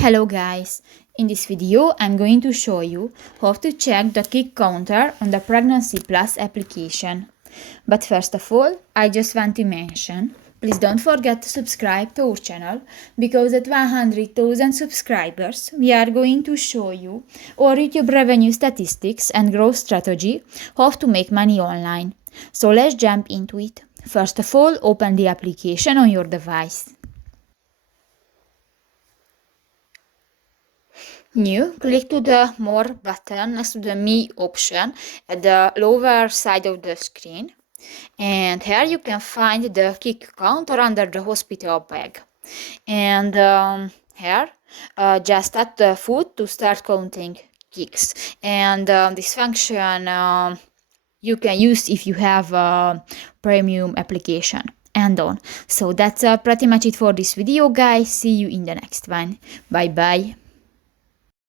Hello guys, in this video I'm going to show you how to check the kick counter on the Pregnancy Plus application. But first of all, I just want to mention, please don't forget to subscribe to our channel, because at 100,000 subscribers we are going to show you our YouTube revenue statistics and growth strategy, how to make money online. So let's jump into it. First of all, open the application on your device. New, click to the More button next to the Me option at the lower side of the screen, and here you can find the kick counter under the hospital bag. And here, just add the foot to start counting kicks. And this function you can use if you have a premium application and on. So that's pretty much it for this video, guys. See you in the next one. Bye bye.